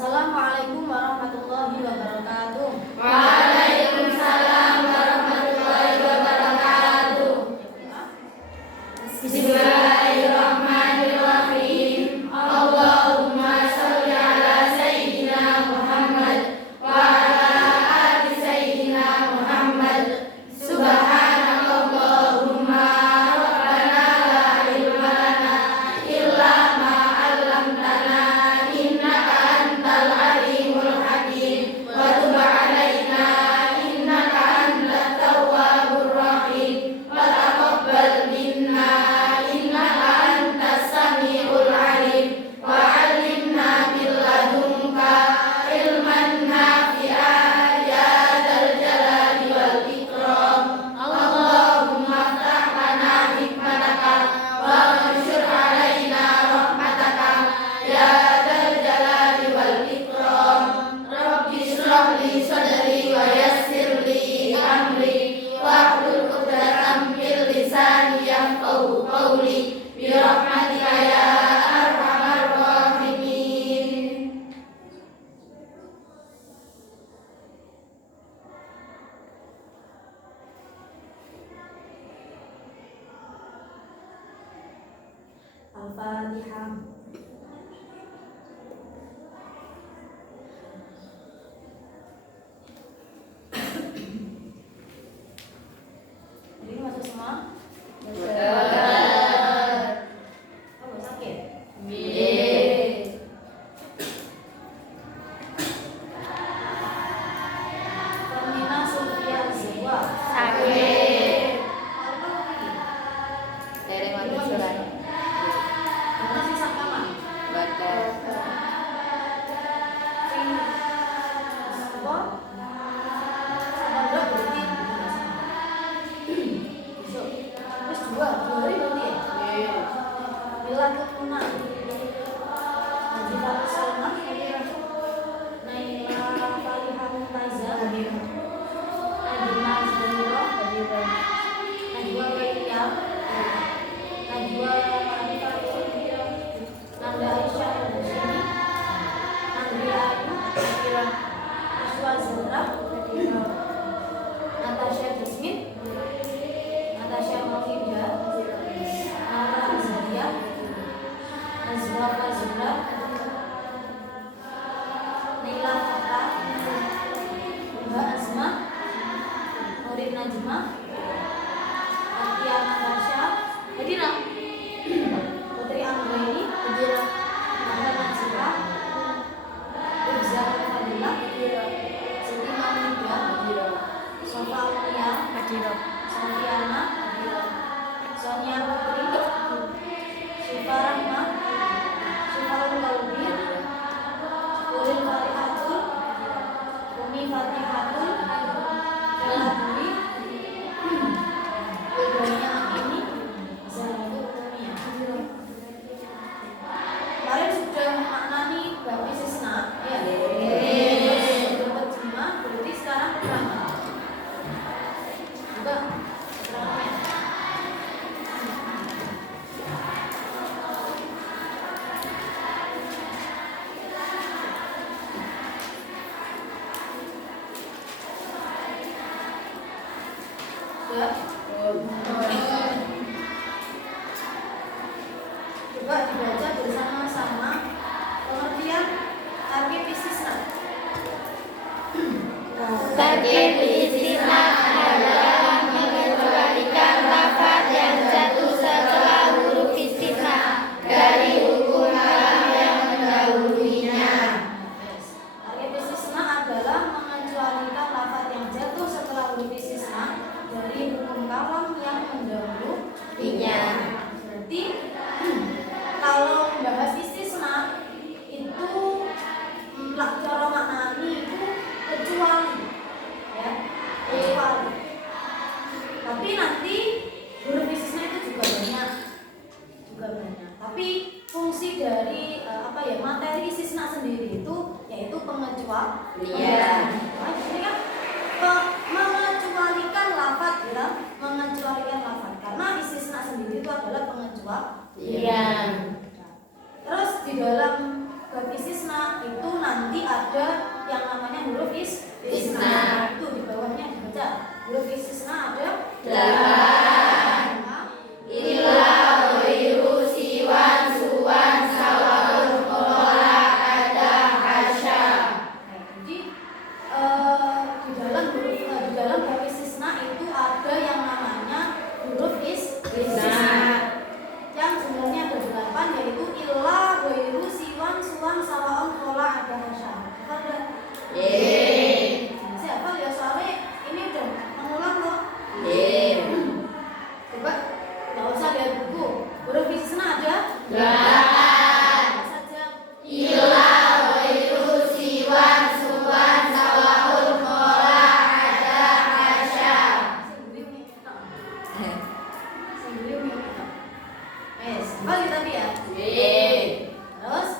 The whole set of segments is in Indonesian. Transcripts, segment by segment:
Assalamualaikum warahmatullahi wabarakatuh. Waalaikumsalam warahmatullahi wabarakatuh. Bismillahirrahmanirrahim. Allahumma sholli ala sayyidina Muhammad wa ala ali sayyidina Muhammad. Subhanakallahumma rabbana la ilma lana illa ma 'allamtana innaka antal alimul hakim wa tub 'alaina innaka antat tawwabur rahim wa taqabbal minna innaka antas samiul alim wa 'allimna min ladunka ilman nafi'an ya dzal jalali wal ikram. Allahumma ftah lana hikmataka wa anshur 'alaina rahmataka ya dzal jalali wal ikram. Rabbi shrah li sadri wa yassir li amri wahlul 'uqdatam min lisani yafqahu qawli bi rahmatika ya arhamar rahimin. Al-Fatihah. Jadi masuk semua? Kamu sakit? Femina Sofia Zwa. Sakit. Apa lagi? Dereng wonten surat. Mana sih sakaman? Boten. Apa? Sabandra berarti besok. Terus dua hari berarti ya? Bila ketuna Haji Fatul Salman Naila Falihah Mumtazah Najwa Zaniro Najwa Waiya Najwa Anifatul Nanda Aisyah Al-Hashimi Andrea Ayu Aswa Zahra Natasha Jasmine Natasha Mauhidah Nara Azaria Nazwa Fazura Naila Fata Mbak Asma Nurin Najma Atia Natasha Hadira Putri Anggraini Hadira Ahmad Najwa Urza Fadila Siti Mamida Sofa Unia Sofiana Sonia Putri Syifa Rahma Syifaul Qalbi Ulil Fatihatul Umi Fatihatul Bella Dwi Ibrahimnya Angini Zahratul Umiyah. Kalian sudah maknani bab istisna ya? Dapat jima berarti sekarang keterangan juga keterangannya. Ya. Coba dibaca bersama-sama pengertian target istisna. Target istisna adalah mengecualikan lafaz yang jatuh setelah huruf istisna dari hukum kalam yang mendahulunya. Target istisna adalah mengecualikan lafaz yang jatuh setelah huruf istisna dari hukum kalam yang mendahulunya. Berarti kalau membahas istisna itu cara maknani itu kecuali ya, kecuali. Tapi nanti huruf istisna itu juga banyak. Tapi fungsi dari materi istisna sendiri itu yaitu pengecualian. Nah, ini kan mengecualikan lafaz ya, mengecualikan lafaz. Karena istisna sendiri itu adalah pengecualian. Terus di dalam bab istisna itu nanti ada yang namanya huruf istisna. Itu di bawahnya dibaca. Huruf istisna ada 8. Illa ghairu siwan suwan sawaun qola ada hasya. Jadi di dalam bab istisna itu ada yang namanya huruf istisna yang sebenarnya ada 8, yaitu illa ghairu siwan suwan sawaun qola ada hasya. Ada? Siapa ya, soalnya ini udah mengulang loh. Coba nggak usah lihat buku. Huruf istisna ada 8. saja. Illa ghairu siwan suwan sawaun qola ada hasya. Balik tadi ya. Terus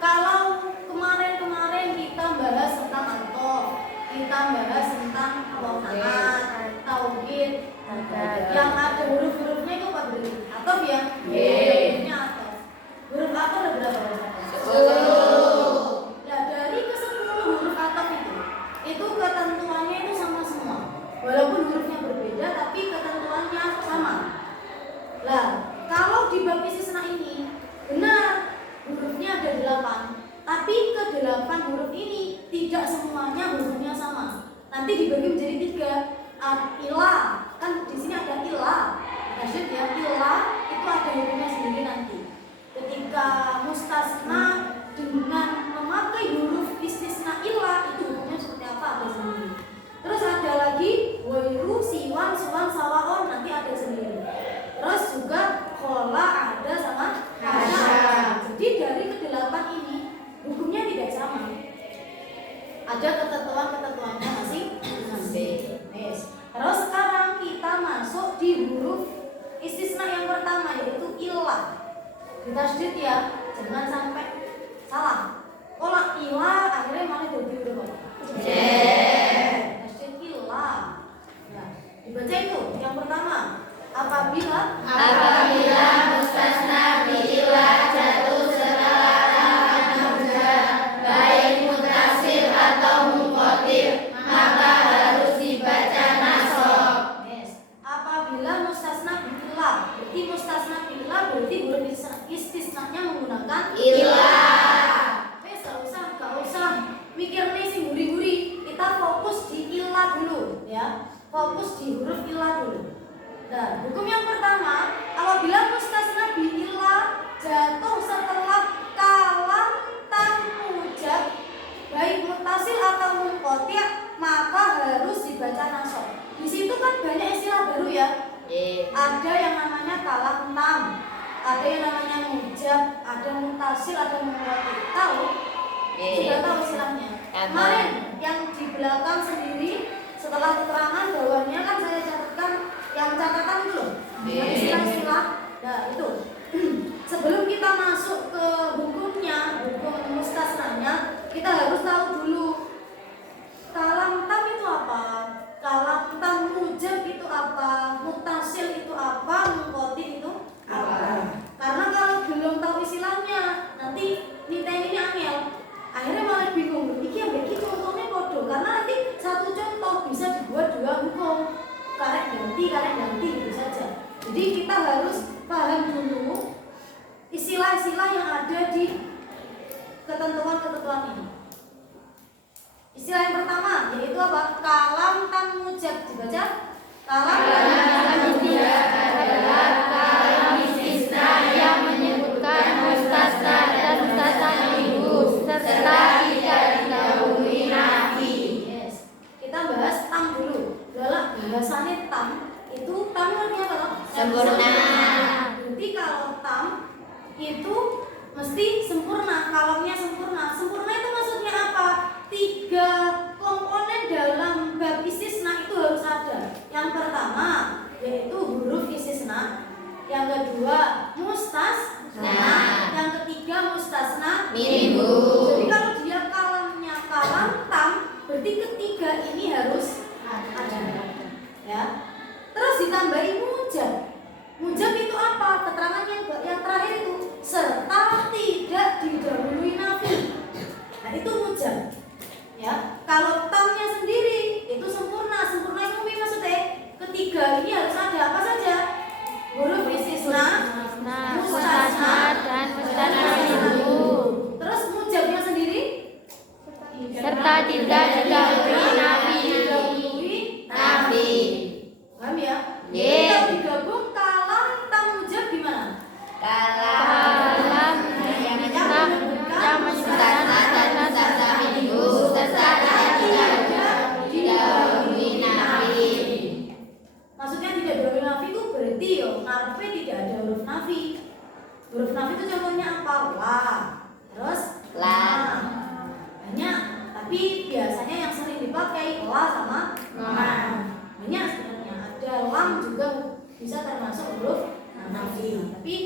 kalau kemarin kita bahas tentang atof, kita bahas tentang wafaat, tauhid, yang ada huruf-hurufnya itu apa dulu? Atof ya? Hurufnya atof. Huruf atof ada berapa? 10. Nah, dari ke-10 huruf atof itu ketentuannya itu sama semua. Walaupun hurufnya berbeda, tapi ketentuannya sama. Lah, kalau di bab istisna ini benar hurufnya ada 8, tapi ke-8 huruf ini tidak semuanya hurufnya sama. Nanti dibagi menjadi 3. Ilah, kan di sini ada ilah. Maksud ya, ilah itu ada hurufnya sendiri nanti. Ketika mustasna dengan memakai huruf istisna ilah, itu hurufnya seperti apa ada sendiri. Terus ada lagi wairu siwan suwan sawaon, nanti ada sendiri. Terus juga khola ada sama hasya. Jadi dari ke-8 ini hukumnya tidak sama. Ada ketentuannya masing-masing. Yes. Terus sekarang kita masuk di huruf istisna yang pertama, yaitu ilah. Ditasydid ya, jangan sampai salah. Kalau ilah akhirnya malah jadi huruf apa? Tasydid ilah. Nah, dibaca itu yang pertama. Apabila mustasna bi'ilah jatuh setelah tamatan hamzah, baik muttasil atau munqatir, maka harus dibaca nasab. Yes. Apabila mustasna bi'ilah, berarti mustasna bi'ilah berarti huruf istisnanya menggunakan Ilah. Wes gak usah mikir nih sing guri-guri. Kita fokus di ilah dulu ya. Fokus di huruf ilah dulu. Nah, hukum yang pertama, apabila mustasna bi'ilah jatuh setelah kalam tan mujab, baik muttasil atau munqati', maka harus dibaca nasab. Di situ kan banyak istilah baru ya. Ada yang namanya kalam tam, ada yang namanya mujab, ada muttasil, ada munqati'. Tahu? Sudah tahu istilahnya. Kemarin yang di belakang sendiri setelah keterangan bawahnya kan saya catatkan yang catatan itu loh, yang istilah-istilah. Nah itu sebelum kita masuk ke hukumnya, hukum mustasnanya, kita harus tahu dulu kalam tam itu apa, kalam tam mujab itu apa, muttasil itu apa, munqati itu apa. Karena kalau belum tahu istilahnya, nanti niteni ini angel. Akhirnya malah bingung, iki ambek iki contohnya bodoh, karena nanti satu contoh bisa dibuat 2 hukum. Karek ganti gitu saja. Jadi kita harus paham dulu istilah-istilah yang ada di ketentuan-ketentuan ini. Istilah yang pertama yaitu apa? Kalam tan mujab. Dibaca. Kalam tan mujab adalah kalam istisna yang menyebutkan mustasna dan mustasna serta tidak didahului nafi. Yes. Kita bahas tam dulu. Dalam bahasanya tam itu artinya apa? Sempurna. Berarti kalau tam itu mesti sempurna, kalamnya sempurna. Sempurna itu maksudnya apa? 3 komponen dalam bab istisna itu harus ada. Yang pertama yaitu huruf istisna, yang kedua mustasna, yang ketiga mustasna minhu. Jadi kalau dia kalamnya kalam tam, berarti ketiga ini harus ada ya. Terus ditambahi mujab. Mujab itu apa? Keterangannya yang terakhir itu serta tidak didahului nafi. serta tidak didahului nafi. Didahului Nafi. paham ya? Ye. Kalau digabung kalam tam mujab gimana? Kalam yang menyebutkan mustasna dan mustasna minhu serta tidak didahului nafi. Maksudnya tidak didahului nafi itu berarti yo ngarepe tidak ada huruf nafi. Huruf nafi itu contohnya apa? La. Terus La. Banyak, tapi biasanya yang sering dipakai la sama ma. Banyak sebenarnya. Ada lam juga bisa termasuk huruf nafi. Tapi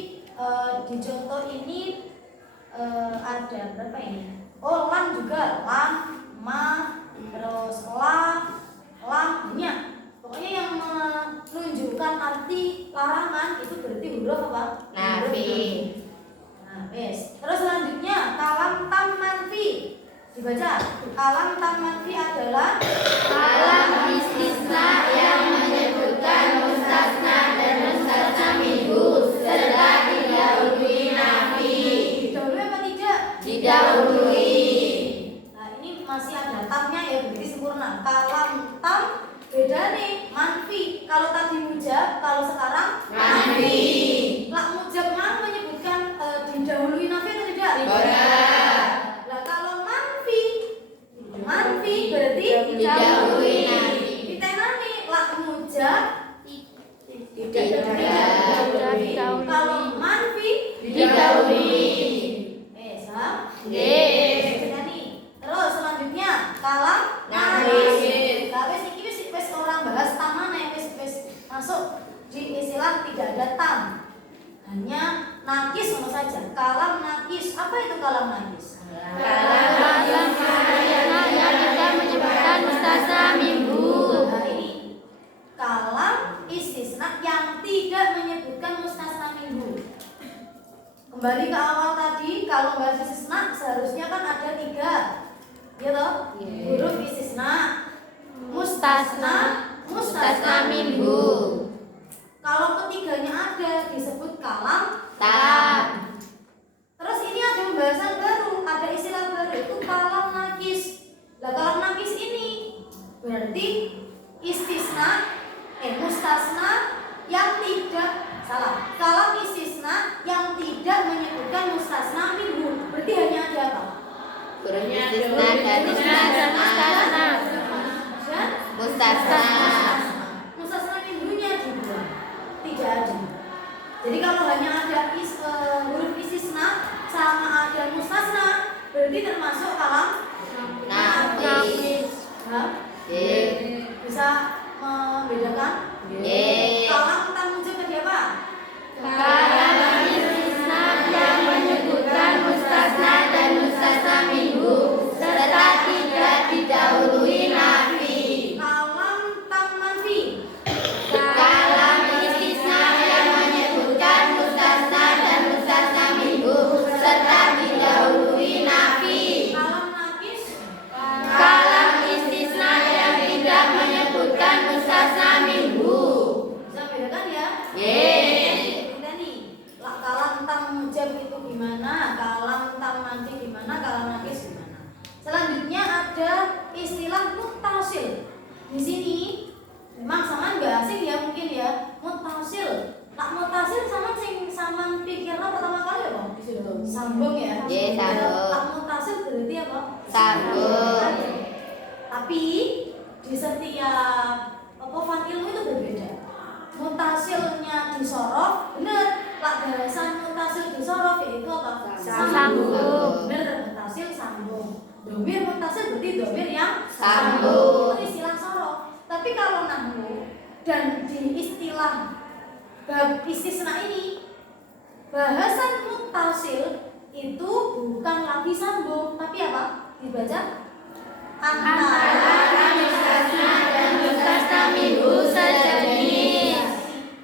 di contoh ini ada berapa ini? Oh, lam juga, lam, ma, terus la, lam, banyak. Pokoknya yang menunjukkan arti larangan itu berarti huruf apa? Nafi. Nah, terus selanjutnya kalam tam manfi. Dibaca. Kalam tam manfi adalah Kalam istisna yang menyebutkan mustasna dan mustasna minhu serta didahului nafi. didahului apa tidak? Didahului. Nah, ini masih ada tamnya ya, berarti sempurna. Kalam tam beda nih, manfi. Kalau tadi mujab, kalau sekarang Nafi. Lah mujab mah menyebutkan didahului nafi atau tidak? Tidak. Lah kalau manfi berarti Didahului nafi. ditenani lah mujab Tidak didahului. didahului. Kalau manfi Didahului. Sam. Yes. Ditenani. Terus selanjutnya kalam Nakis. Lah wis iki wis orang bahas tam mana wis masuk di istilah tidak ada tam. Hanya nakis sama saja. Kalam nakis. Apa itu kalam nakis? Kalam istisna yang tidak menyebutkan mustasna minhu. Nah, ini kalam istisna yang tidak menyebutkan mustasna minhu. Kembali ke awal tadi, kalau bahasa istisna seharusnya kan ada 3, ya toh? Huruf istisna, mustasna, Mustasna minhu. Kalau ketiganya ada disebut kalam Tam. Terus ini ada pembahasan baru, ada istilah baru itu kalam nakis. Lah kalam nakis ini berarti mustasna yang tidak salah. Kalam istisna yang tidak menyebutkan mustasna minhu. Berarti hanya ada apa? Istisna dan mustasna. Dan Mustasna. mustasna minhunya dibuang. Tidak ada. Jadi kalau hanya ada huruf istisna sama ada mustasna, berarti termasuk kalam Nafi. Hah? Ye. Bisa membedakan? Ye. Kalam tam mujab tadi apa? Kalam istisna yang menyebutkan mustasna dan mustasna minhu serta tidak didahului nafi. Kalam tam manfi. Kalam istisna yang menyebutkan mustasna dan mustasna minhu serta didahului nafi. Kalam nakis. Kalam istisna yang tidak menyebutkan mustasna minhu. Bisa bedakan ya? Ye. Kita nih, lah kalam tam mujab itu gimana? Kalam tam manfi gimana? Kalam nakis gimana? Selanjutnya ada istilah muttasil. Di sini memang sama nggak asing ya mungkin ya. Muttasil. Lah muttasil sama sing sama pikirnya pertama kali apa? Sambung ya. Ye, sambung. Lah muttasil berarti apa? Sambung. Tapi di setiap fan ilmu itu berbeda. Mutasilnya disorof, benar. Lah bahasan mutasil disorof yaitu apa? Sambung. Benar, mutasil sambung. Domir mutasil berarti domir yang Sambung. Itu istilah sorof. Tapi kalau nahwu dan di istilah bab istisna ini, bahasan mutasil itu bukan lagi sambung, tapi apa? Dibaca Antara mustasna dan mustasna minhu sejenis.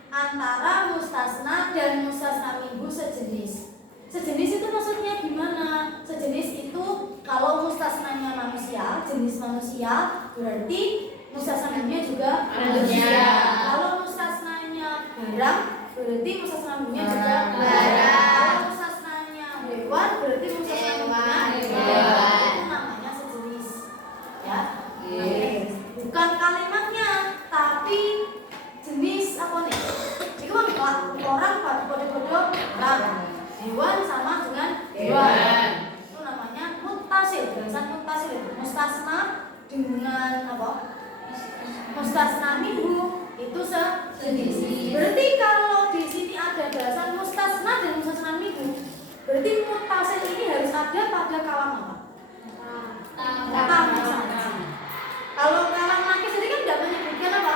Antara mustasna dan mustasna minhu sejenis. Sejenis itu maksudnya gimana? Sejenis itu kalau mustasnanya manusia, jenis manusia, berarti mustasna minhunya juga Manusia. Kalau mustasnanya barang, berarti mustasna minhunya juga Barang. Kalau mustasnanya hewan, berarti mustasna minhunya Hewan. Itu namanya sejenis. mustasna dengan apa? Mustasna minhu itu sejenis. Berarti kalau di sini ada bahasan mustasna dan mustasna minhu, berarti mutasil ini harus ada pada kalam apa? Kalam saja. Kalau kalam nakis tadi kan tidak menyebutkan apa?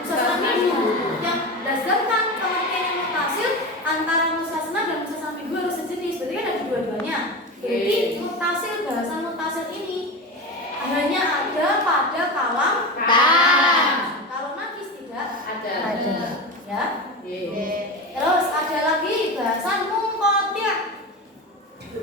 Mustasna minhu. Yang berdasarkan pengertian mutasil antara mustasna dan mustasna minhu harus sejenis. Berarti kan ada dua-duanya. Jadi mutasil bahasan mutasil ini hanya ada pada kalam Tam. Kalau nakis tidak Ada. ya. Ye. Terus ada lagi bahasan mungkotir.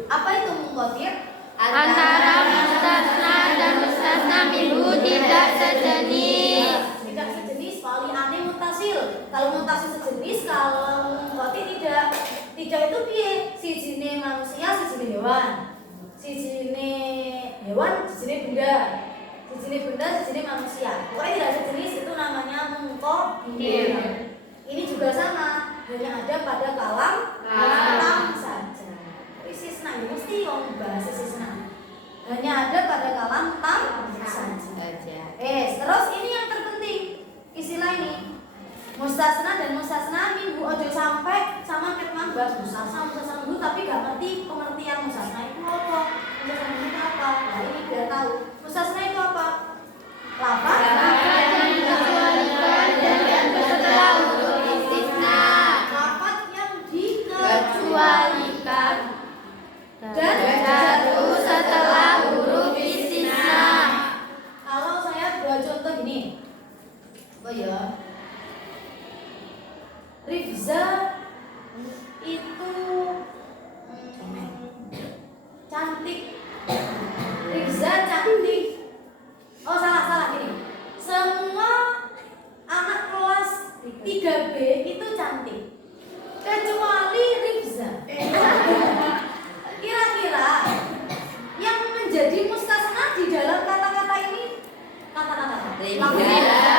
Apa itu mungkotir? Antara mustasna dan mustasna minhu tidak sejenis. Tidak sejenis, wali aneh mutasil. Kalau mutasil sejenis, kalau mungkotir tidak. Tidak itu piye? Sijine manusia, sijine hewan. Sijine hewan, sijine benda. Sijine benda, sijine manusia. Pokoknya tidak sejenis, itu namanya mungkotir. Ini juga sama, hanya ada pada kalam saja. Istisna, ya mesti yang bahas istisna. Hanya ada pada kalam saja. Terus ini yang terpenting, istilah ini mustasna dan mustasna minhu. Ojo sampai sama ketman bahas mustasna minhu tapi gak ngerti pengertian mustasna itu apa, mustasna minhu itu apa. Nah ini biar tahu mustasna itu apa. Lafaz yang dikecualikan dan jatuh setelah huruf istisna. lafaz yang Kecualikan dan jatuh setelah huruf istisna. Kalau saya buat contoh gini, oh ya, Rifza itu cantik. Rifza cantik. Oh salah gini. Semua anak kelas 3B itu cantik, kecuali Rifza. Kira-kira yang menjadi mustasna di dalam kata-kata ini kata-kata Rifza.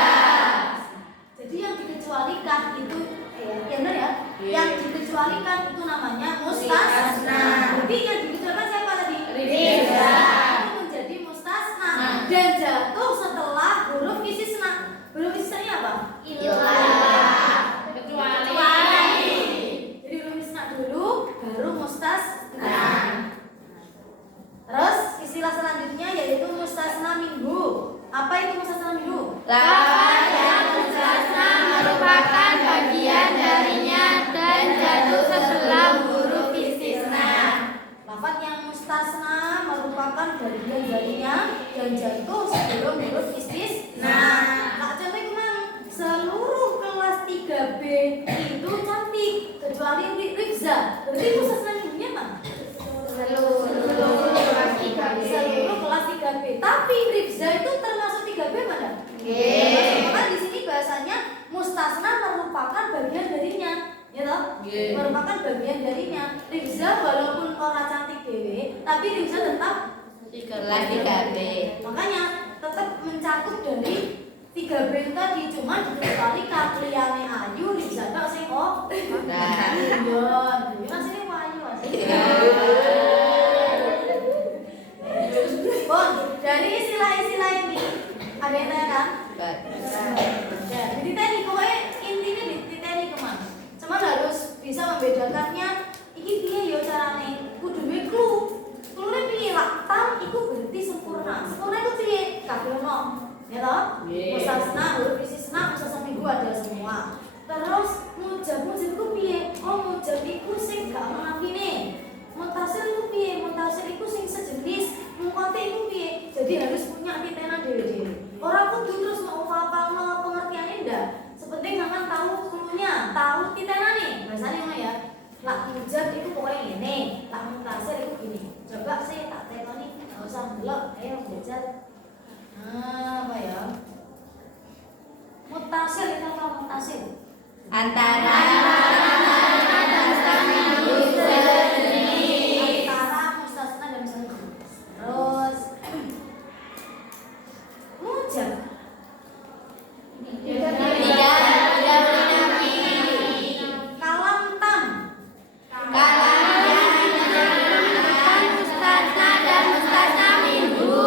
Jadi yang dikecualikan itu ya benar ya? Yang dikecualikan itu namanya mustasna. Jadi yang dikecualikan siapa tadi? Rifza. Itu menjadi mustasna dan jatuh setelah huruf istisna. Huruf istisna apa? Kecuali. Jadi huruf istisna dulu baru mustasna. Terus istilah selanjutnya yaitu mustasna minhu. Apa itu mustasna minhu? Lafaz yang mustasna merupakan bagian darinya dan jatuh setelah huruf istisna. Lafaz yang mustasna merupakan bagian darinya dan jatuh sebelum huruf istisna. Nah, contoh kemana? Seluruh kelas 3B itu cantik kecuali Rifza. Berarti mustasna minhunya mana? Seluruh kelas 3B. Tapi Rifza itu termasuk 3B mana? Maka di sini bahasanya mustasna merupakan bagian darinya, ya toh? Merupakan bagian darinya. Rifza walaupun orang cantik dewe, tapi Rifza tetap Kelas 3B. makanya tetap mencakup dari 3B itu tadi, cuma dikecualikan liyane ayu Rifza tak sing oh. Iya, kan sini ayu Bon, dari istilah-istilah ini ada yang tanya kan? Ya, jadi tadi pokoknya intinya di tadi kemana? Cuma harus bisa membedakannya. Iki piye yo carane? Kudu duwe clue. Clue-ne piye? Lak tam iku berarti sempurna. Sempurna itu piye? Kabeh ono. Ya toh? Mustasna, huruf istisna, mustasna minggu ada semua. Terus mujab itu piye? Oh, mujab iku sing gak ono nafine. Mutasil itu piye? Mutasil iku sing sejenis. Mungkote iku piye? Jadi harus punya titenan dhewe-dhewe. Orang kudu terus mau hafalno pengertiannya ndak. Sepenting sampean tahu cluenya, tahu titenane. Bahasane ngono ya. Lak mujab iku pokoknya ngene, lak mutasil iku gini. Coba saya tak tekoni, enggak usah ndelok, ayo belajar. Apa ya? Mutasil itu apa mutasil? Antara mustasna dan mustasna minhu sejenis. Antara mustasna dan mustasna. Terus mujab. Tidak bernafsi. Kalam tam. Kalam yang menyebutkan mustasna dan mustasna minhu.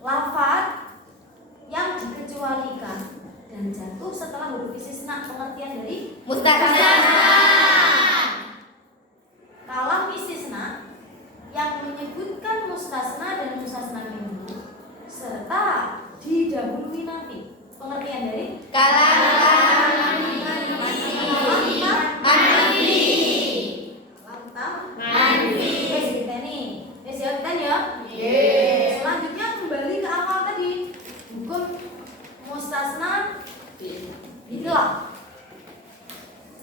lafaz yang dikecualikan dan jatuh setelah huruf istisna. Pengertian dari mustasna. kalam istisna yang menyebutkan mustasna dan mustasna minhu serta didahului nafi. Pengertian dari Kalam manfi. Wes diteni. Wes ya diteni ya. Selanjutnya kembali ke awal tadi. Hukum mustasna bilah.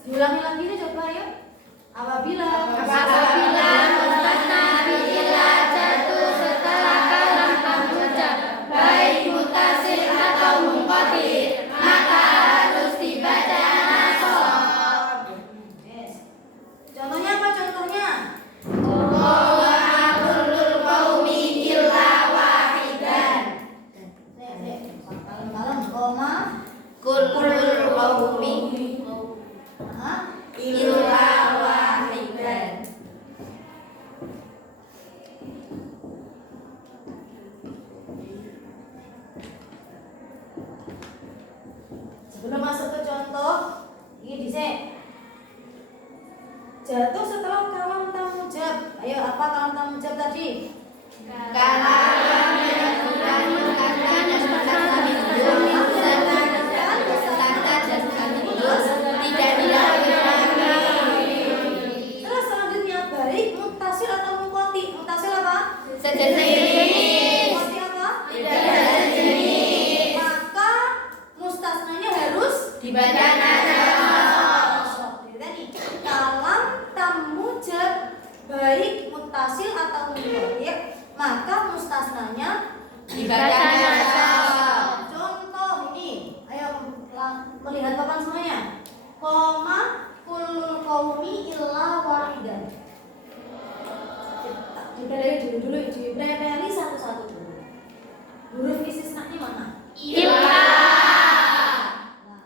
Diulangi lagi deh coba ya. Apabila mustasna bila jatuh setelah kalam pamujab baik mutasil atau munqati maka harus dibaca nasab. Yes. Contohnya apa contohnya? Wa kullul qaumi illa wahidan. Kalem koma Kullul qaumi Hah? illa wahidan. Sebelum masuk ke contoh, ini dicek. Jatuh setelah kalam tamujab. Ayo, apa kalam tamujab tadi? Kalam yang sudah mengatakan mustasna minhu serta tidak dilakukan. Terus selanjutnya baik mutasil atau mungkoti. Mutasil apa? Sejenis. Mungkoti apa? Tidak sejenis. Maka mustasnanya harus Dibaca nasab. Tadi kalam tamujab baik mutasil atau mungkoti, maka mustasnanya Dibaca nasab. Contoh ini, ayo melihat papan semuanya. Koma kullul qaumi illa wahidan. Dipelajari dulu, dipelajari satu-satu dulu. Huruf istisna-nya mana? Illa. Nah.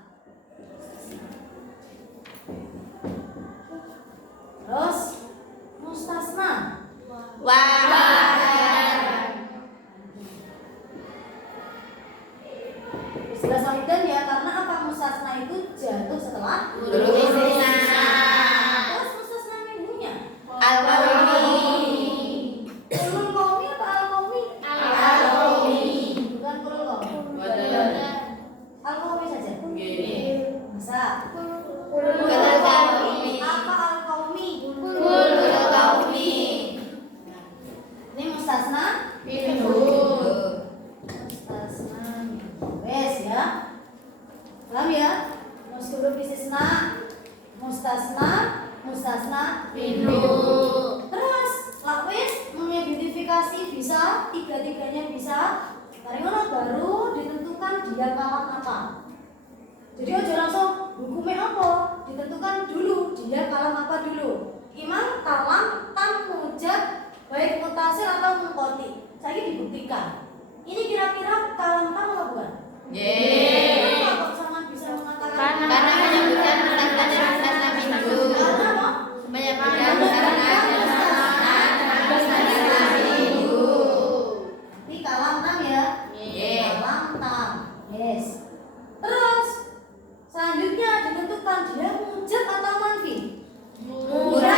Terus mustasna. Wahidan. Jelas wahidan ya, karena apa? Mustasna itu jatuh setelah Huruf istisna. Terus mustasna minhunya. Al-qaumi. Kulul qaumi apa al-qaumi? Al-qaumi. Bukan kulul qaumi. Al-qaumi saja. Masa? Kulul qaumi. Apa al-qaumi? Kullul qaumi Ini mustasna. minhu. Mustasna minhu. Wes ya. Paham ya? Huruf istisna, mustasna Minhu. Terus lapis mengidentifikasi bisa, tiga-tiganya bisa. Dari mana baru ditentukan dia kalam apa. Jadi aja langsung hukumnya apa, ditentukan dulu dia kalam apa dulu. Imam kalam tamujab baik mutasil atau mungkoti. Saya dibuktikan. Ini kira-kira kalam tam apa bukan? Kenapa kok sangat bisa mengatakan? Karena menyebutkan mustasna dan mustasna minhu. Karena apa? Menyebutkan mustasna dan mustasna minhu. Ini kalam tam ya? Kalam tam. Yes. Terus selanjutnya ditentukan dia mujab atau manfi. Mujab.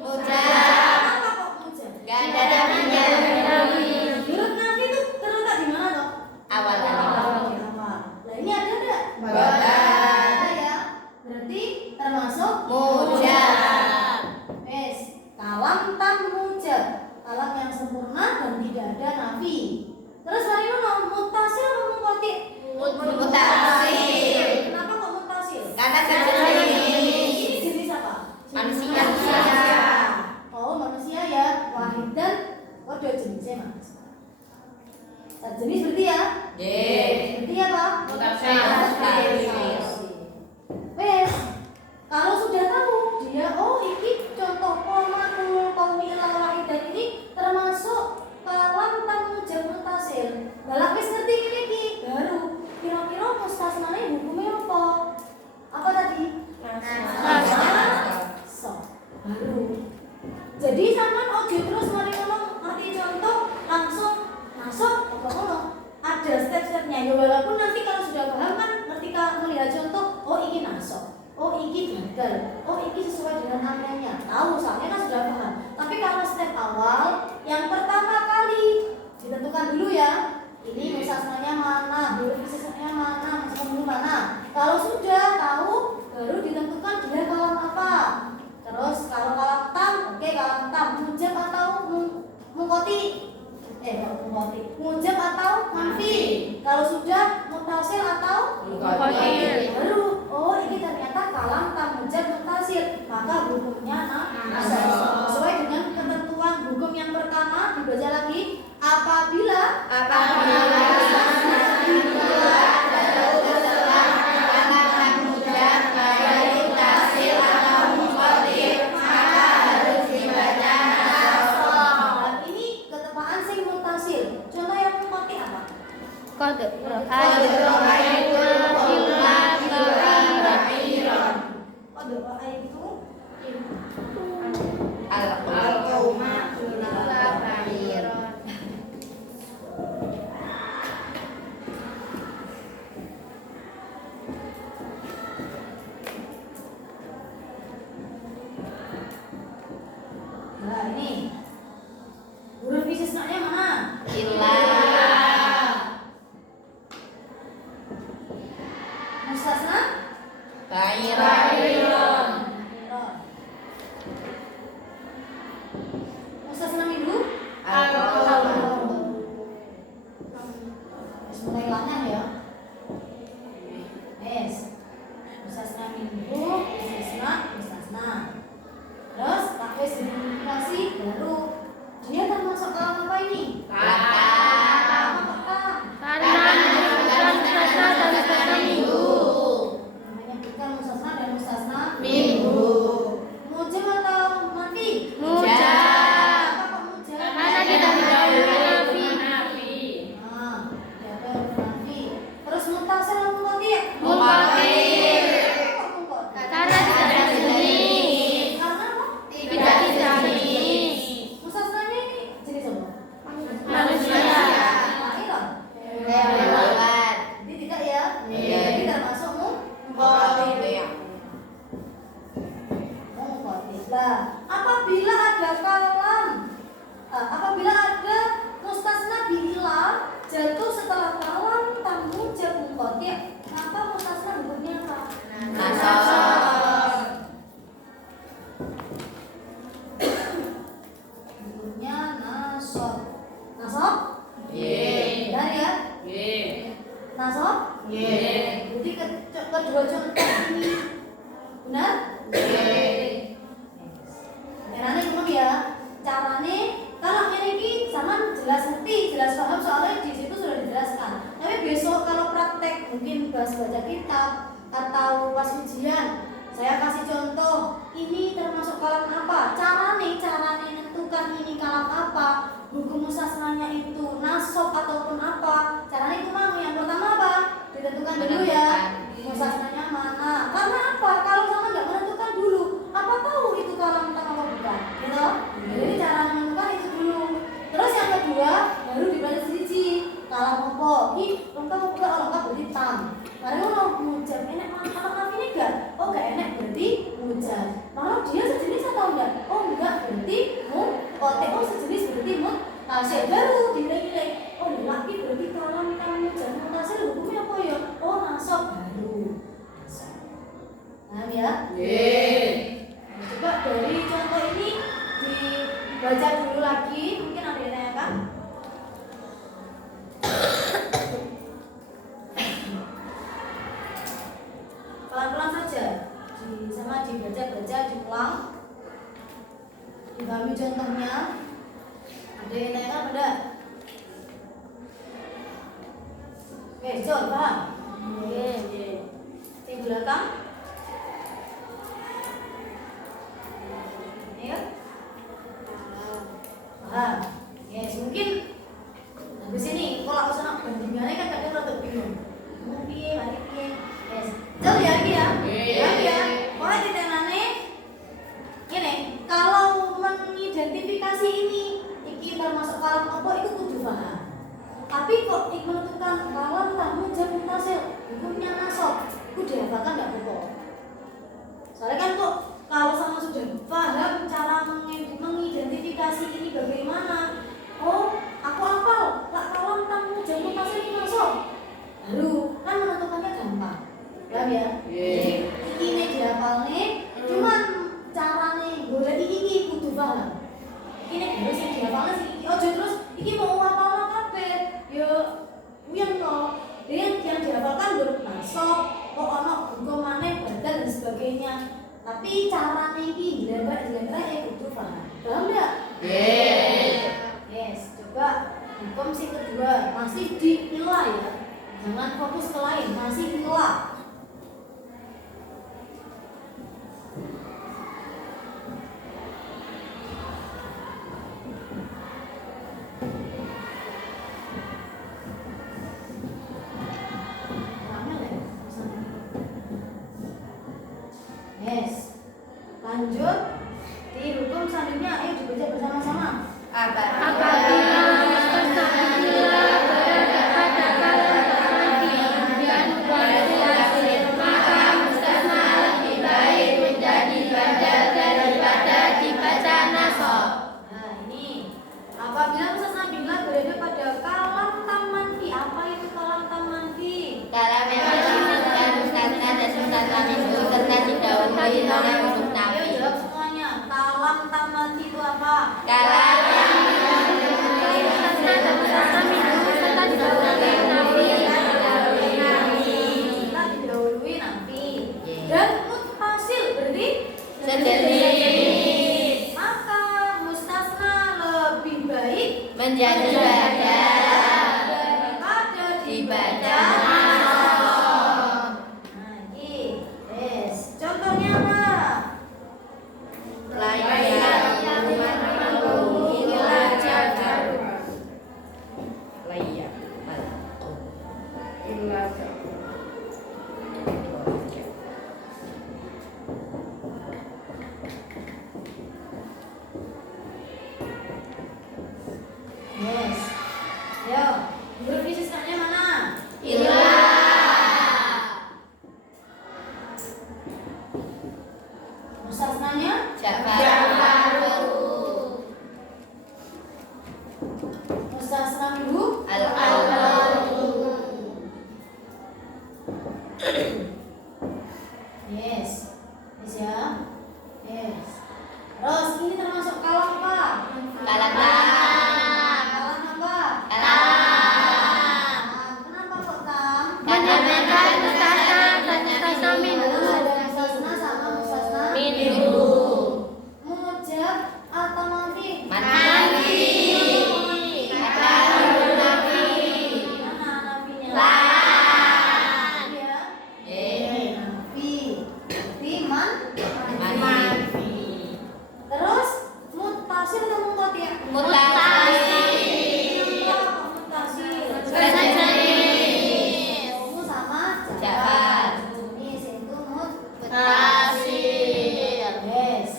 Kenapa kok mujab? Gak ada namanya. Huruf nafi itu terletak di mana toh? Awal. Nah ini ada enggak? Ada. Ada ya. Berarti termasuk Mujab. Yes. Kalam tam mujab. Kalam yang sempurna dan tidak ada nafi. Terus hari ini mutasil atau mungkoti? Mutasil. Kenapa kok mutasil? Karena sejenis. Ini jenis apa? Manusia. Oh manusia ya. Wahid dan kode jenisnya mas. Jenis berarti ya? Berarti apa? Mutasil. Wes. Kalau sudah tahu dia, oh ini contoh koma kulul qaumi illa wahidan ini termasuk kalam tamujab mutasil. Balak wis ngerti ini ki baru kira-kira mustasnanya hukumnya apa? Apa tadi? So baru. Jadi sampean ojo terus mari ngomong ngerti contoh langsung iki gagal, oh iki sesuai dengan amnanya, tahu soalnya kan sudah paham. Tapi kalau step awal yang pertama kali ditentukan dulu ya, ini musasnanya mana, huruf sisanya mana, musasna mana. Kalau sudah tahu baru ditentukan dia kalam apa. Terus kalau kalam tam, oke kalam tam, mujab atau mungkoti, mujab atau manfi. Kalau sudah mutasil atau Mungkoti. baru oh ini ternyata kalam tam mujab mutasil, maka hukumnya nasab. Sesuai dengan ketentuan hukum yang pertama dibaca lagi, apabila ini ketepaan sing mutasil. Contoh yang mungkoti apa? Qad Pada itu nah ini huruf istisna-nya mana? Mustasna? Mustasna minhu? Mulai langan ya. Yes. Mustasna minhu, mustasna. Terus pakai simplifikasi baru. Dia termasuk kalam apa ini? Kalam apa? Namanya bukan mustasna dan mustasna mujab atau manfi? Apa kok mujab? Karena kita didahului Nafi. Ada manfi. Terus mutasil atau mungkoti? Mungkoti. Kok mungkoti? Karena tidak jenis. Karena apa? Tidak jenis. Mustasnanya ini jenis apa? Manusia. Makhluk. Jadi tidak ya? Iya. Jadi termasuk mungkoti. Nah, apabila ada mustasna bi'ilah jatuh setelah kalam tam mujab mungkoti, maka mustasna hukumnya apa? Hukumnya nasab. Nasab? Benar ya? Nasab? Jadi kedua contoh ini benar? Caranya gimana ya? Caranya kalau ini sama jelas ngerti, jelas paham soalnya di situ sudah dijelaskan. Tapi besok kalau praktek mungkin baca kitab atau pas ujian, saya kasih contoh. Ini termasuk kalam apa? Caranya nentukan ini kalam apa? Hukum mustasnanya itu nasab ataupun apa? Caranya itu mau yang pertama apa? Ditentukan dulu ya. Mustasnanya mana? Karena apa? Kalau sama nggak menentukan dulu, apa tahu itu kalam tam apa bukan? Gitu? Jadi cara menentukan itu dulu. Terus yang kedua baru dibaca siji kalam apa? Ini lengkap bukan lengkap berarti tam. Mari ngono mujab enek mana ini enggak? Oh enggak enek berarti mujab. Kalau dia sejenis atau enggak? Oh enggak berarti mungkoti. Oh sejenis berarti mutasil. Baru dinilai. Oh laki berarti kalam mujab mutasil hukumnya apa ya? Oh nasab baru. Paham ya? Coba dari contoh ini dibaca dulu lagi. Mungkin ada yang tanyakan? Pelan-pelan saja, sama dibaca-baca, diulang, dipahami contohnya. Ada yang tanyakan pada? Oke, John, paham? Di belakang? Ayo. Paham? Yes, mungkin habis ini kalau aku sana bandingannya kan kadang rada bingung. Mau piye, lari piye? Yes. Jauh ya lagi ya? Lagi ya. Pokoknya titik ini kalau mengidentifikasi ini termasuk kalam apa itu kudu paham. Tapi kok menentukan kalam tam mujab mutasil hukumnya nasab, itu dihafalkan enggak apa-apa. Soalnya kan kok kalau sama sudah paham cara mengidentifikasi ini bagaimana. Oh, aku hafal, tak kalam tamu jam mutasi ini masuk. Baru kan menentukannya gampang. Paham ya? Jadi ini dihafal nih, cuman carane golek iki kudu paham. Ini harus yang dihafalnya sih. Oh, terus iki mau hafal kabeh. Ya uyan kok. Yang dihafalkan belum masuk, kok ono hukum maneh badan dan sebagainya. Tapi carane iki jelek-jelek ya kudu paham. Paham enggak? Yes, coba hukum sing kedua masih diilah ya. Jangan fokus ke lain, masih diilah. Yes. Lanjut di hukum selanjutnya, ayo dibaca bersama-sama. Apabila mustasna berada pada kalimat yang berhasil, maka mustasna lebih baik menjadi badal daripada dibaca nasab. Nah ini, apabila mustasna bila berada pada kalam tam manfi. Apa itu kalam tam manfi? Kalam yang mensifat mustasna dan mustasna minhu serta didahului oleh huruf Ayo nafi. jawab semuanya. Kalam tam manfi itu apa? Kalam yang mensifat mustasna dan mustasna minhu serta didahului nafi. Kita didahului nafi. Dan mutasil berarti Sejenis maka mustasna lebih baik menjadi badal daripada dibaca nasab. Nah, ini. Yes. Contohnya apa? Yes. Yo, huruf sisanya mana? Mustasnanya? Mustasna minhu? Yes. Yes ya. Yes. Terus ini termasuk kalam apa? Kalam Kalam apa? Nah, kenapa kok tam? Karena mereka mustasna dan mustasna minhu. Ada mustasna sama mustasna Minhu. Mujab atau manfi? Manfi. Kata huruf nafi. Mana nafinya? Lan. Ya. Eh. Nafi. Nafi manfi. Manfi. Terus mutasil atau munqati'? Mutasil. Mutasil. Sejenis. Mu sama Jabat. Jenis itu Mutasil. Yes.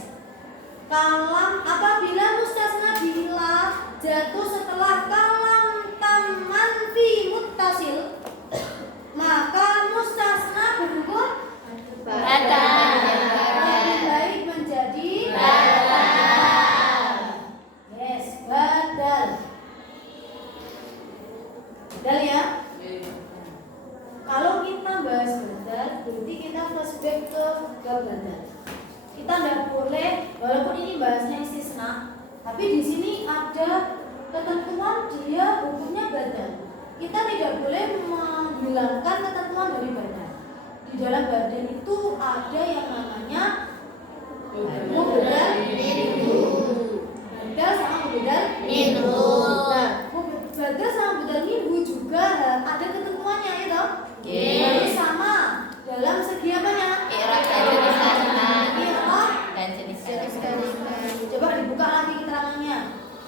Kalam apabila mustasna bila jatuh setelah kalam tam manfi muttasil, maka mustasna berhukum Badal. lebih baik menjadi Badal. Yes, badal. Badal ya. Kalau kita bahas badal, berarti kita flashback ke badal. Kita tidak boleh, walaupun ini bahasnya istisna, tapi di sini ada ketentuan dia hukumnya badal. Kita tidak boleh menghilangkan ketentuan dari badal. Di dalam badal itu ada yang namanya mubdal badal sama mubdal Minhu. Nah, badal sama mubdal minhu juga ada ketentuannya ya toh? Yes. Harus sama dalam segi apanya? I'rab dan jenis kalimat. I'rab Dan jenis jenis kalimat. kalimat. Coba dibuka lagi keterangannya.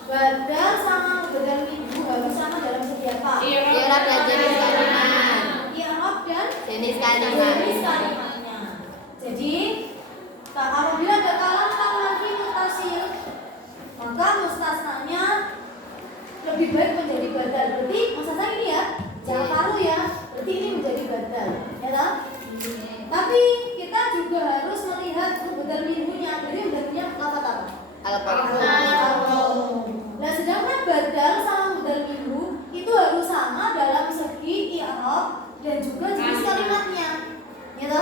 Badal sama mubdal minhu harus sama dalam segi apa? I'rab dan jenis kalimat. I'rab dan Jenis kalimat. jenis kalimatnya. Jadi apabila ada kalam tam manfi mutasil, maka mustasnanya lebih baik menjadi badal. Berarti mustasna ini ya, jangan paru ya. Berarti ini menjadi badal, ya toh? Tapi kita kita juga harus melihat bedal minggunya. Jadi bedalnya lafaz apa? Nah, sedangkan badal sama bedal minggu itu harus sama dalam segi i'rab dan juga jenis kalimatnya. Gitu?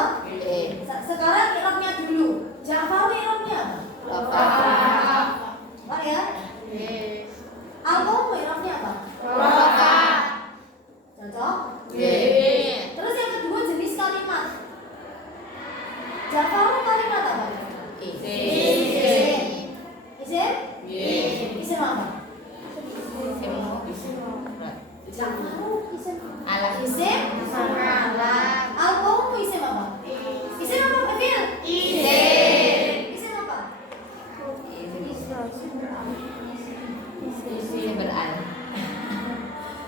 Sekarang i'rabnya dulu. Ja'far i'rabnya apa? Apa ya? Al-Qawmu i'rabnya apa? Cocok? Terus yang kedua jenis kalimat. Ja'far kalimat apa? Isim apa? Isim Al-Qawmu isim apa? Isim apa? Isim apa?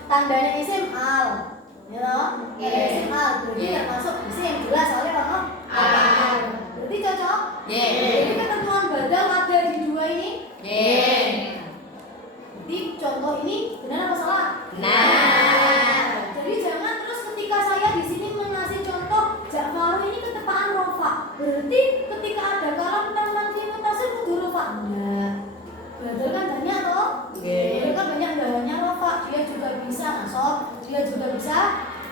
Tandanya isim al. Ya toh? Isim al. Berarti termasuk isim jelas soalnya apa? Al. Berarti cocok? Jadi ketentuan badal ada di dua ini? Jadi contoh ini benar apa salah? Jadi jangan terus ketika saya di sini mengasih contoh Ja'far ini ketepaan rofa. Berarti ketika ada kalam taman fi mutasir kudu rofa. Enggak. Badal kan banyak toh? Badal kan banyak bahannya rofa. Dia juga bisa nasab, dia juga bisa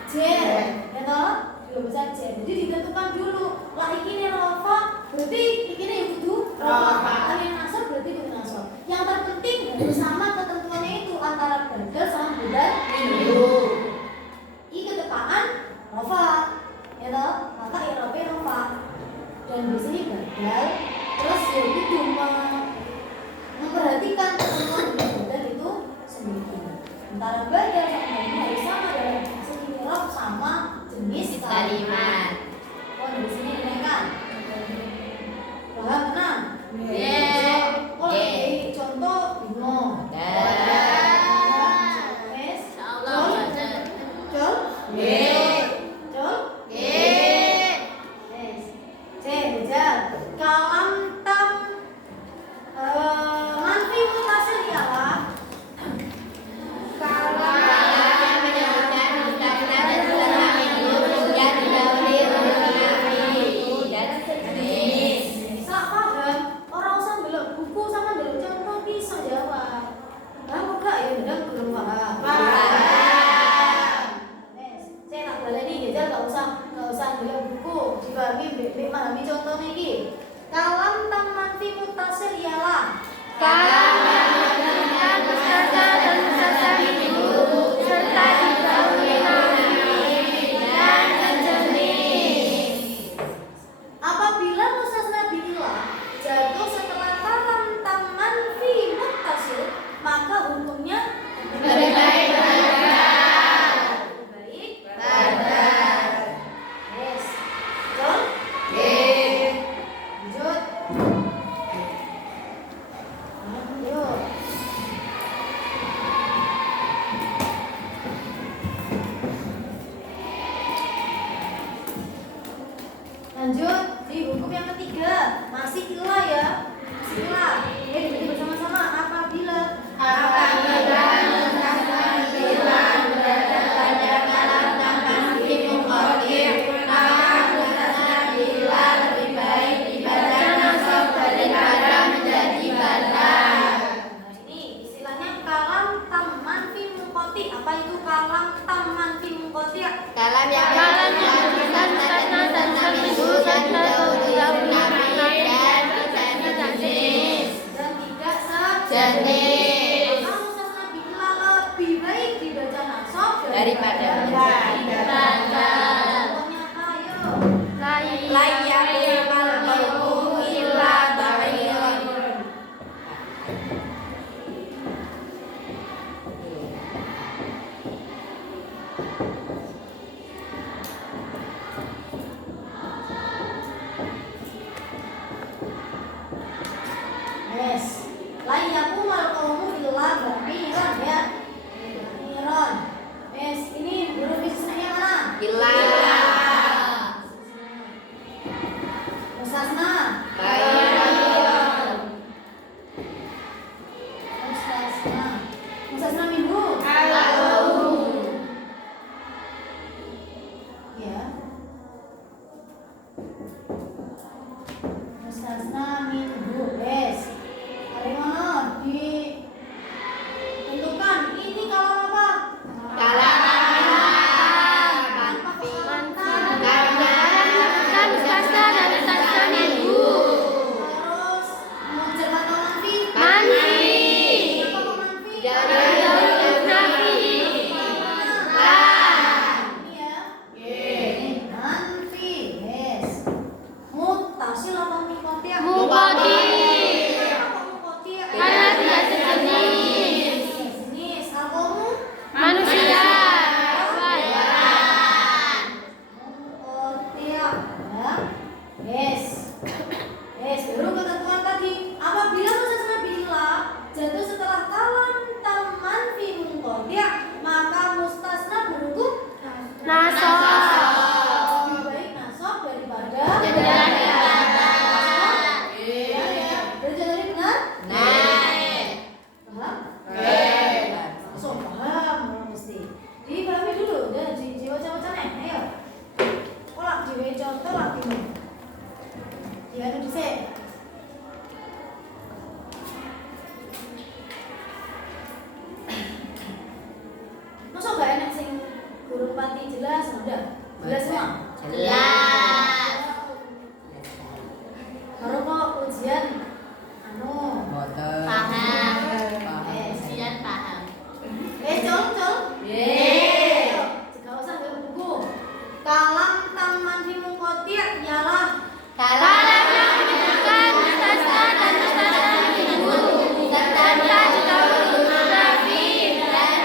jer. Ya toh? Juga bisa jer. Jadi ditentukan dulu. Lah ini rofa, berarti ini yang kudu rofa. Ini nasab berarti kudu nasab. Yang terpenting harus sama ketentuannya itu antara badal sama badal minggu. Ini ketepaan rofa, ya toh? Maka i'rabnya rofa. Dan di sini badal terus ya itu memperhatikan ketentuan badal itu sendiri. Antara badal sama minggu harus sama dalam segi i'rab sama jenis kalimat. Oh, di sini ini kan? Paham kan? Oh, contoh bingung. Kalam tam manfi mutasir ialah sak paham, orang usah ndelok buku sama ndelok contoh bisa jawab. Paham enggak ya? Udah belum paham. Saya tak baleni jajal enggak usah ndelok buku, dibagi memahami contohnya iki. Kalam tam manfi mutasir ialah Kalam yang menunjukkan mustasa dan mustasa minggu serta didahului nafi dan sejenis. apabila mustasna bi'ilah jatuh setelah kalam tam manfi mutasir, maka hukumnya Berbaik badal. baik badal. Yes. John? Lanjut. Yuk. Lanjut di hukum yang ketiga, masih ilah ya. Masih ilah. Jadi bersama-sama apabila Mustasna bi'ilah berada pada kalam tanpa fi muqaddir, maka mustasna bi'ilah lebih baik dibaca nasab daripada menjadi badal. Nah, ini istilahnya kalam taman fi muqati. Apa itu kalam taman fi muqati? Kalam yang menunjukkan mustasna dan minggu dan didahului nafi dan sejenis. Dan tidak Jenis. maka mustasna bi'ilah lebih baik dibaca nasab Daripada menjadi badal. Contohnya ayo. Layyamal qawmu illa ba'iran. Yes. Layyakumal qawmu illa ba'iran ya. Ba'iran. Yes, ini huruf istisnanya mana? Illa. Mustasna. Ba'iran. Mustasna. Mustasna minggu. Jelas semua? Jelas. Baru kok ujian Boten. Paham. Eh, Ujian paham. Col. Gak usah ambil buku. Kalam taman himungkotir ialah Kalam yang menyebutkan mustasna dan mustasna minhu serta tajawuzi dan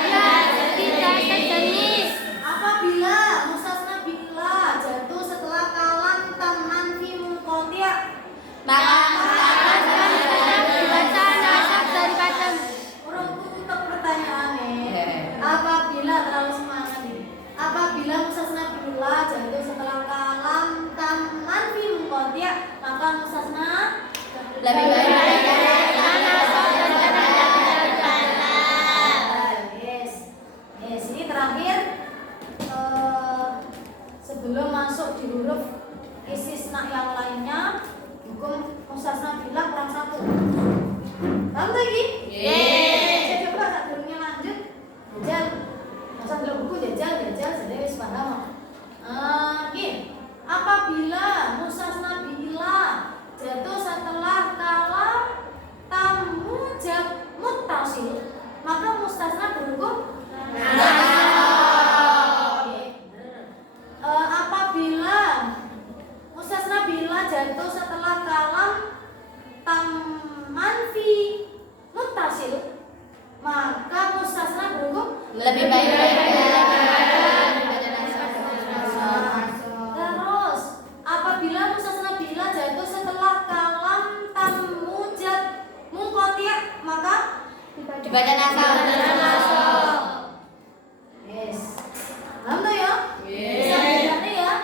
tidak sejenis. apabila mustasna bila jatuh setelah kalam taman himungkotir. Maka mustasna dan mustasna dibaca nasab dan katam. Orang tutup pertanyaannya. Apabila terlalu semangat nih. Apabila mustasna bila jatuh setelah kalam taman himungkotir, maka mustasna Lebih baik baca nasab dan katam. Yes. Ini terakhir sebelum masuk di huruf istisna yang lainnya, hukum mustasna bila kurang satu. Paham lagi? Saya coba saat dulunya lanjut. Jajal. Masa belum buku jajal, sudah wis paham. Gini. Apabila mustasna bila jatuh setelah kalam tamu jab muttasil, maka mustasna berhukum apabila mustasna bila jatuh setelah kalam taman fi muttasil, maka mustasna berhukum Lebih baik Terus, apabila mustasna bila jatuh setelah kalam tamu jab mungkotir, maka dibaca nasab. Yes. Paham tuh ya? Bisa bedanya ya?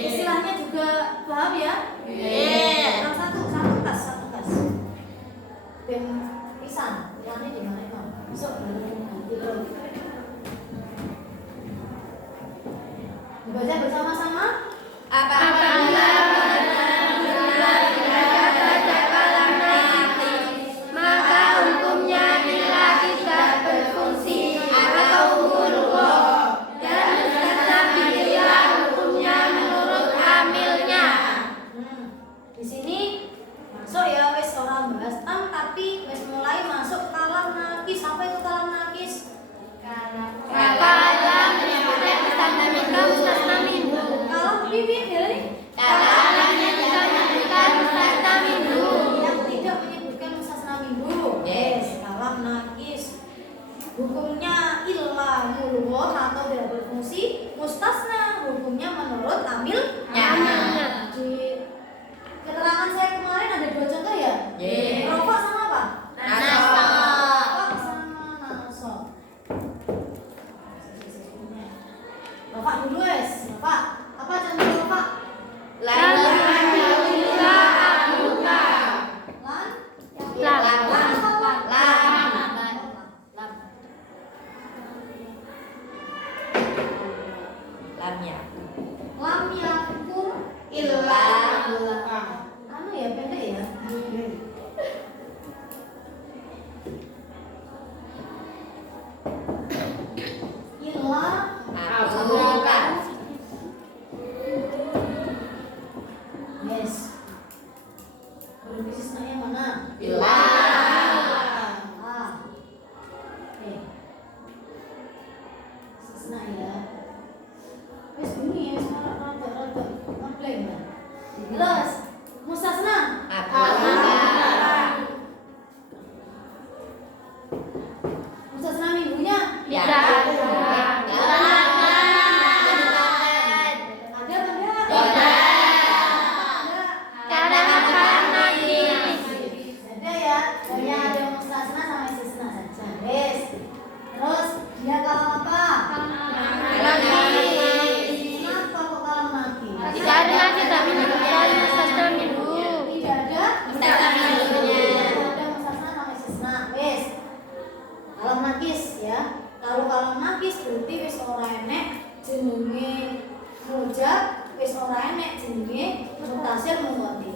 Istilahnya juga paham ya? Yang satu tas. Ben pisan, pilihannya di mana itu? Besok nanti dulu. Dibaca bersama-sama. Apabila maka hukumnya bila tidak berfungsi atau huruf dan mustasna bila hukumnya menurut amilnya. Di sini masuk ya wes orang bahas tapi wes mulai masuk kalam nakis. Apa itu kalam nakis? Kalam menyebutkan mustasna minhu mustasna minhu. Kalam bibir ya nih. Kalam yang tidak menyebutkan mustasna minhu. Yang tidak menyebutkan mustasna minhu. Yes, kalam nakis. Hukumnya illa mulghah atau tidak berfungsi. Mustasna hukumnya menurut amilnya. Di keterangan saya kemarin ada dua contoh ya. Rofa sama apa? Rofa sama nasab. Rofa dulu wes. Rofa. Apa contoh rofa? Lam yahillah abuka. Lan. Lam. Lamnya. Lam yakum illa anu ya pendek ya. Illa Abuka. yes. Huruf istisna mana? Illa. Istisna ya. Wes bunyi ya sekarang rada ngeblank ya. Terus mustasna mustasna minggunya Ya. ada benda? Ada ya, hanya ada mustasna sama istisna saja. Wes. Terus dia kalam apa? Kenapa kok kalam nakis? Tidak ada tidak menyebutkan mustasna minhu. Tidak ada Mustasna minhunya. Tidak ada mustasna sama istisna. Wes. Kalam nakis ya. Kalau kalam nakis berarti wis ora enek jenenge mujab, wis ora enek jenenge mutasil mungkoti.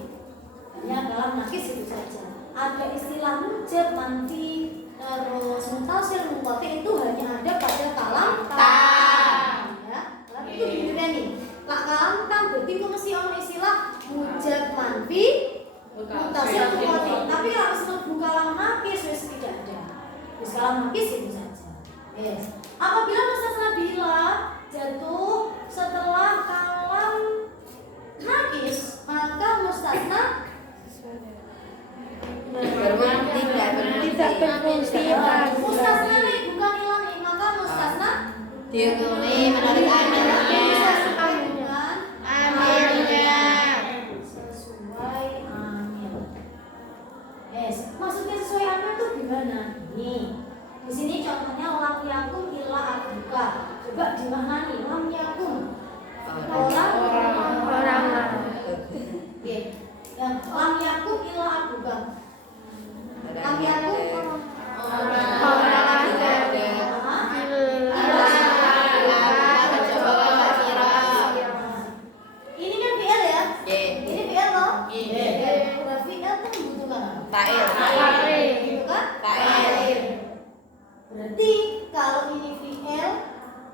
Hanya kalam nakis itu saja. Ada istilah mujab, manfi, terus mutasil mungkoti itu hanya ada pada kalam Ta. ya. Tapi itu di nih. Yes. Apabila mustasna bila jatuh setelah kalam nakis, maka mustasna tidak berfungsi lagi. mustasna nih bukan hilang nih, maka mustasna dihukumi menurut amalnya. dengan Amalnya. sesuai amil. Yes. Maksudnya sesuai amil tuh gimana? Nih. Di sini contohnya lam yakum illa abuka. Coba dimaknani lam yakum. Orang. Oke. Yang lam yakum illa abuka. Lam yakum ini kan fi'il ya? Ini fi'il loh. Berarti fi'il tuh membutuhkan apa? Bukan? Berarti kalau ini fi'il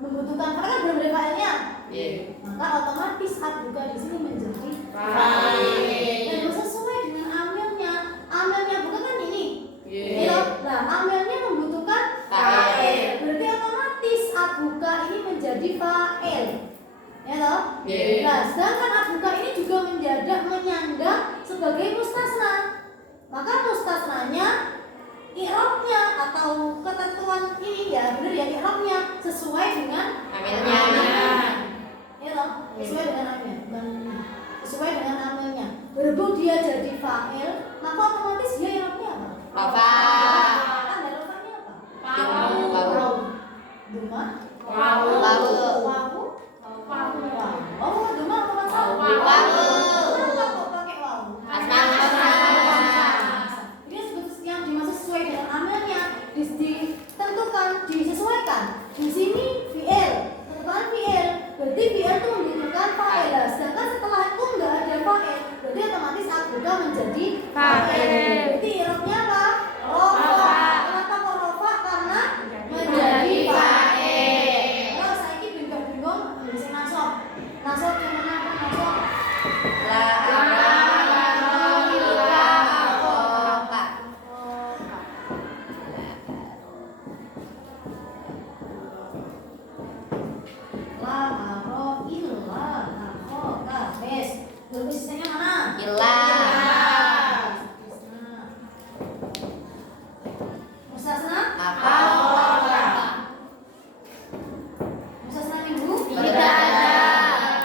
membutuhkan apa kan belum ada fa'ilnya? Maka otomatis abuka di sini menjadi dan sesuai dengan amilnya. Amilnya bukan kan ini? Nah, amilnya membutuhkan fa'il. Berarti otomatis abuka ini menjadi fa'il. Ya toh? Nah, sedangkan abuka ini juga menyandang sebagai mustasna. Maka mustasnanya i'rabnya atau ketentuan ini ya benar ya i'rabnya sesuai dengan Amilnya. Ya toh? Sesuai dengan amilnya. Sesuai dengan amilnya. Berhubung dia jadi fa'il, maka otomatis dia i'rabnya apa? Rafa. Kan dari rafanya apa? Wawu. Duma. Wawu. Oh, duma apa masalah? Wawu. Kenapa kok pakai wawu? Ini yang dimaksud sesuai dengan amilnya ditentukan, disesuaikan. Di sini fi'il, tentukan fi'il. Berarti fi'il itu membutuhkan fa'il. Sedangkan setelah itu nggak ada fa'il, berarti otomatis abuka menjadi Fa'il. Berarti i'rabnya apa? Rofa. Kenapa kok rofa? Karena menjadi fa'il. Kalau saya ini bingung bisa nasab. Nasab yang mana apa nasab? La La aro illa akhoka. Bes. Lalu sisanya mana? Illa. Mustasna? Akhoka. Mustasna minggu? Tidak ada.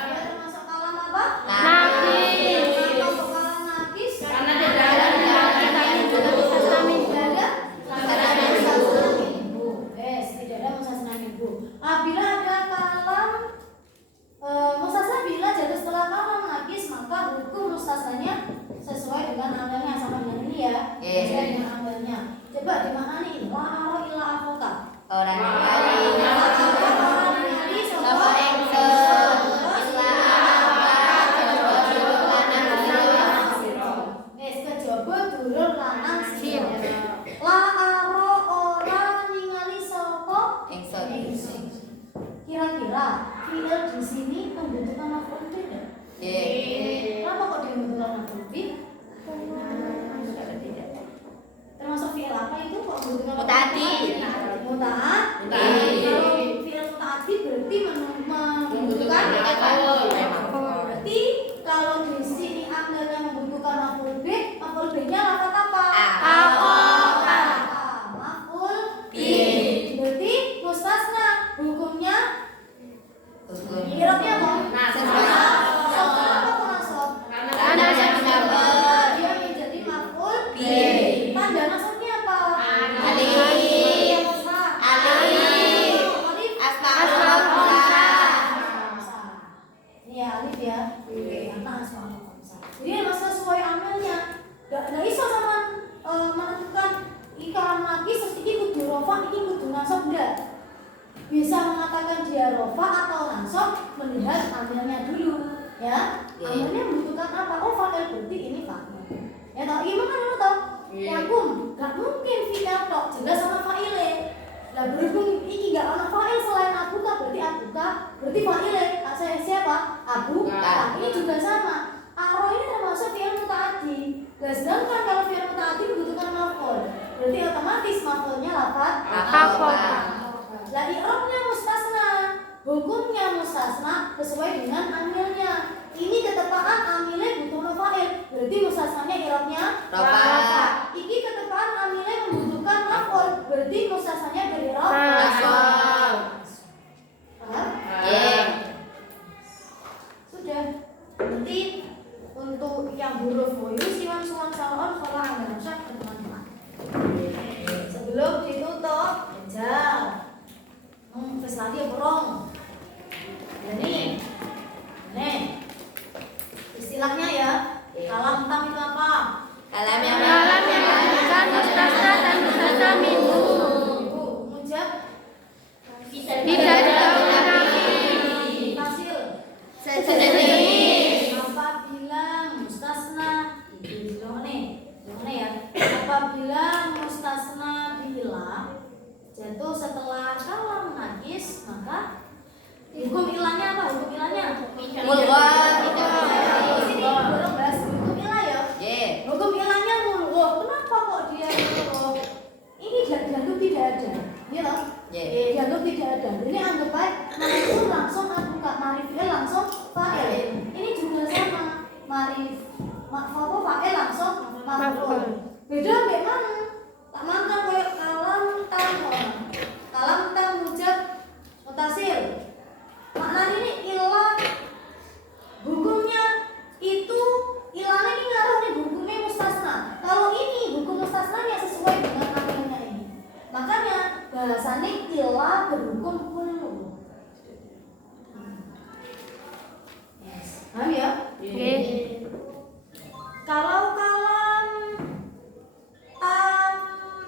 Dia termasuk kalam apa? Nakis. Kenapa kok kalam nakis? Karena tidak ada Mustasna minggu. Tidak ada? Mustasna Mustasna minggu. Bes, tidak ada mustasna minggu. Apabila ada kalam mustasna bila jatuh setelah kalam nakis, maka hukum mustasnanya sesuai dengan amilnya sama dengan ini ya. Sesuai dengan amilnya. Coba dimaknani la aro illa akhoka. Orang lain. Sama engkel. Illa Kejaba dulur lanang sira. La aro ora ningali sapa engkel. kira-kira fi'il di sini membutuhkan maf'ul tidak? Kenapa kok dia membutuhkan maf'ul bih? Termasuk fi'il apa itu kok membutuhkan maf'ul Muta'addi. Muta'addi. Kalau fi'il muta'addi berarti membutuhkan berarti kalau di sini amilnya membutuhkan maf'ul bih, maf'ul bihnya lafaz apa? Akhoka. Maf'ul bih. berarti mustasna hukumnya Hukum. i'rabnya apa? Nasab. Nasab. Kenapa kok nasab? Karena dia menambah. Dia menjadi maf'ul bih. Tanda nasabnya apa? Alif. Alif. Asmaul khamsah. Ini ya alif ya. Karena asmaul khamsah. Jadi harus sesuai amilnya. Gak iso sama menentukan kalam nakis terus ini kudu rofa, ini kudu nasab enggak. Bisa mengatakan dia rofa atau nasab melihat amilnya dulu ya. Amilnya membutuhkan apa? Oh fa'il berarti ini fa'il. Ya toh, gimana kan lo toh? Yakum, gak mungkin fi'il tok jelas sama fa'ile. Lah berhubung ini gak ada fa'il selain abuka berarti fa'ile. Saya siapa? Abuka. Nah, ini juga sama. Aro ini termasuk fi'il muta'addi. Nah, sedangkan kalau fi'il muta'addi membutuhkan maf'ul, berarti otomatis maf'ulnya lafaz Akhoka. sesuai dengan amilnya. Ini ketepaan amilnya butuh fa'il, berarti mustasnanya i'rabnya Rafa. Iki ketepaan amilnya membutuhkan maf'ul, berarti mustasnanya beri'rab Nasab. Paham? Ye. Sudah. Nanti untuk yang huruf woyu siwan suwan salon kalau anda nasab teman-teman. Sebelum ditutup jajal. Wis lagi ya burung. Ini. Nih. Istilahnya ya. Kalam tam itu apa? Kalam yang menunjukkan mustasna dan mustasna minhu. Ibu, mujab. Bisa dikatakan Hasil. sejenis. Apabila mustasna itu gimana ya? Apabila mustasna bila jatuh setelah kalam najis, maka hukum ilahnya apa? Hukum ilahnya? Mulghah. Di sini belum bahas hukum ilah ya. Ye. Hukum ilahnya mulghah. Kenapa kok dia mulghah? Ini dianggap tidak ada. Iya toh? Ye. Dianggap tidak ada. Ini anggap baik. Marif langsung bukan marif langsung fa'il. Ini juga sama. Marif fa'il langsung maf'ul. Beda memang tak mangkal kayak kalam tam mujab mutasil. Maknanya ini ilah hukumnya itu ilahnya ini ngaruh nih hukumnya mustasna. Kalau ini hukum mustasnanya sesuai dengan amilnya ini. Makanya bahasannya ilah berhukum kullu. Yes. Paham ya? Nggih. Kalau kalam tam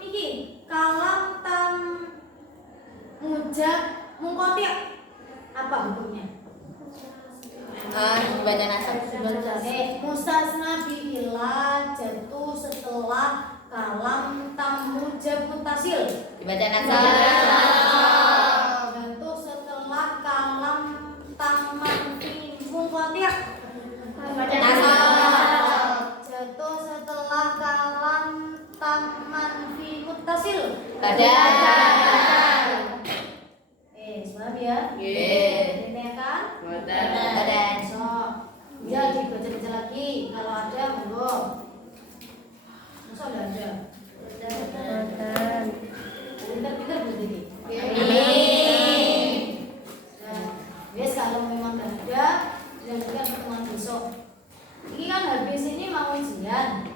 iki, kalam tam mujab mungkotik apa hukumnya? Baca nasab. Mustasna bi'ilah jatuh setelah kalam tam mujab mutasil. Dibaca nasab. Jatuh setelah kalam tam manfi mungkotik. Nasab. Jatuh setelah kalam tam manfi mutasil. Badal. Paham ya? Ye. Ini kan? Badal. So, ya dibaca-baca lagi. Kalau ada monggo. Masa enggak ada? Pintar-pintar berarti. Amin. Nah, yes, kalau memang enggak ada, dilanjutkan pertemuan besok. Ini kan habis ini mau ujian.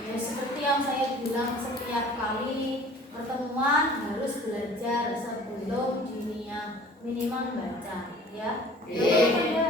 Ya, seperti yang saya bilang setiap kali pertemuan harus belajar sebelum dunia minimal baca, ya. Iya. Ada